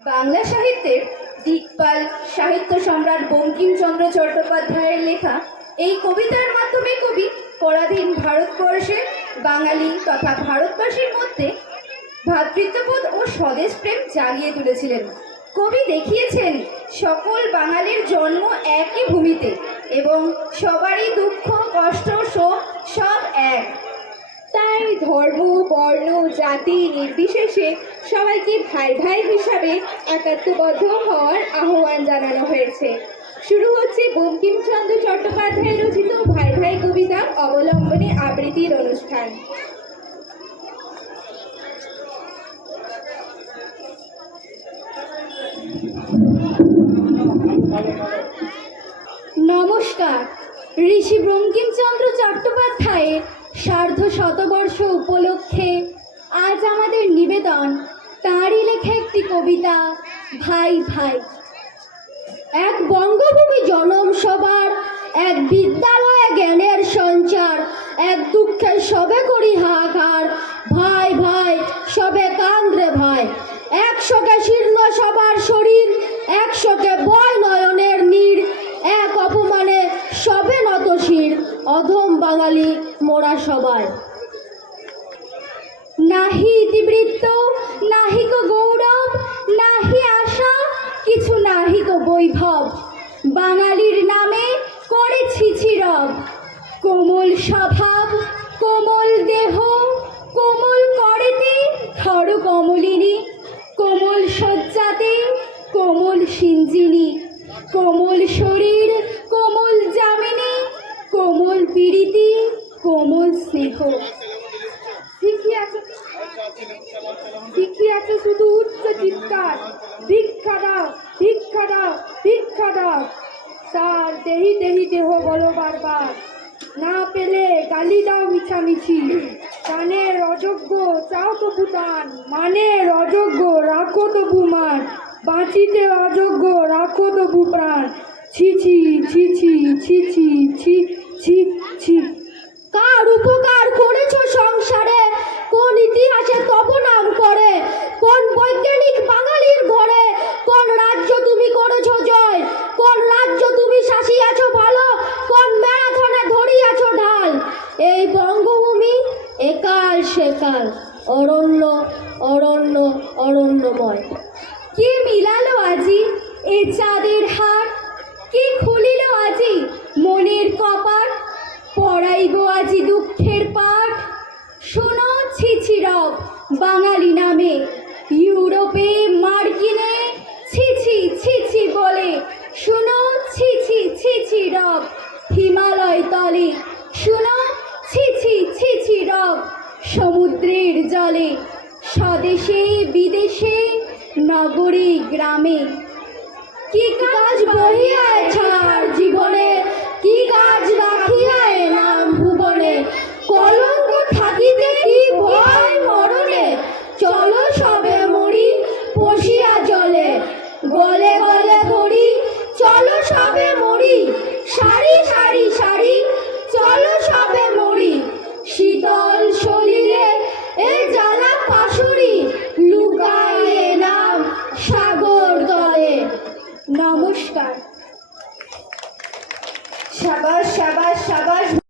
বাংলা সাহিত্যের দিকপাল সাহিত্য সম্রাট বঙ্কিমচন্দ্র চট্টোপাধ্যায়ের লেখা এই কবিতার মাধ্যমে কবি পরাধীন ভারতবর্ষের বাঙালি তথা ভারতবাসীর মধ্যে ভ্রাতৃত্ববোধ ও স্বদেশ প্রেম জাগিয়ে তুলেছিলেন। কবি দেখিয়েছেন সকল বাঙালির জন্ম একই ভূমিতে এবং সবারই দুঃখ কষ্ট শোক সব এক। তাই ধর্ম বর্ণ জাতি নির্বিশেষে সবাইকে ভাই ভাই হিসাবে একাত্মবদ্ধ হওয়ার আহ্বান জানানো হয়েছে। শুরু হচ্ছে বঙ্কিমচন্দ্র চট্টোপাধ্যায় রচিত ভাই ভাই কবিতা অবলম্বনে আবৃত্তির অনুষ্ঠান। নমস্কার। ঋষি বঙ্কিমচন্দ্র চট্টোপাধ্যায়ের সার্ধ শতবর্ষ উপলক্ষে আজ আমাদের নিবেদন তাঁরই লেখা একটি কবিতা, ভাই ভাই। এক বঙ্গভূমি জনম সবার, এক বিদ্যালয়ে জ্ঞানের সঞ্চার, এক দুঃখের সবে করি হাহাকার, ভাই ভাই সবে কান্দ্রে ভাই। একশোকে শীর্ণ সবার শরীর, একশোকে বয় নয়নের নীড়, এক অপমানে সবে নত শির, অধম বাঙালি মোরা সবাই। নাহি ইতিবৃত্ত নাহিক গৌরব, নাহি আশা কিছু নাহিক বৈভব, বাঙালির নামে করেছি রব। কোমল স্বভাব কোমল দেহ কোমল করেতে ধর কমলিনী, কোমল শয্যাতে কোমল সিঞ্জিনী, কোমল শরীর কোমল যামিনী, কোমল পীড়িতি কোমল স্নেহ। শিখিয়াছে শুধু উচ্চ চিৎকার, ভিক্ষা দাও ভিক্ষা দাও ভিক্ষা দাও। স্যার দেহি দেহি দেহ বলো বারবার, না পেলে গালি দাও মিছামিছি। কানের অযোগ্য চাও তবু দান, মানের অযোগ্য রাখো তবু মান, বাঁচিতে অযোগ্য রাখো তবু প্রাণ। ছি ছি ছি ছি ছি ছি ছি ছি ছি। কার উপকার করেছ সংসারে, কোন ইতিহাসে তব নাম করে, কোন বৈজ্ঞানিক বাঙালির ঘরে, কোন রাজ্য তুমি করেছ জয়, কোন রাজ্য তুমি শাসিয়াছ ভালো, কোন ম্যারাথনে ধরিয়াছ ঢাল। এই বঙ্গভূমি একাল সেকাল, অরণ্য অরণ্য অরণ্যময়। কে মিলালো আজি এ চাঁদের হার, কে খুলিল আজি মনের কপাট, পড়াইব আজি দুঃখের পাঠ। শোনো ছিছি রব বাঙালি নামে, ইউরোপে মার্কিনে ছিছি ছিছি বলে। শোনো ছিছি ছিছি রব হিমালয় তলে, শোনো ছিছি ছিছি রব সমুদ্রের জলে। স্বদেশে বিদেশে নগরে গ্রামে, কি কাজ বহিয়ায় ছাড় জীবনে, কি কাজ রাখিয়ায় নাম ভুবনে। কলম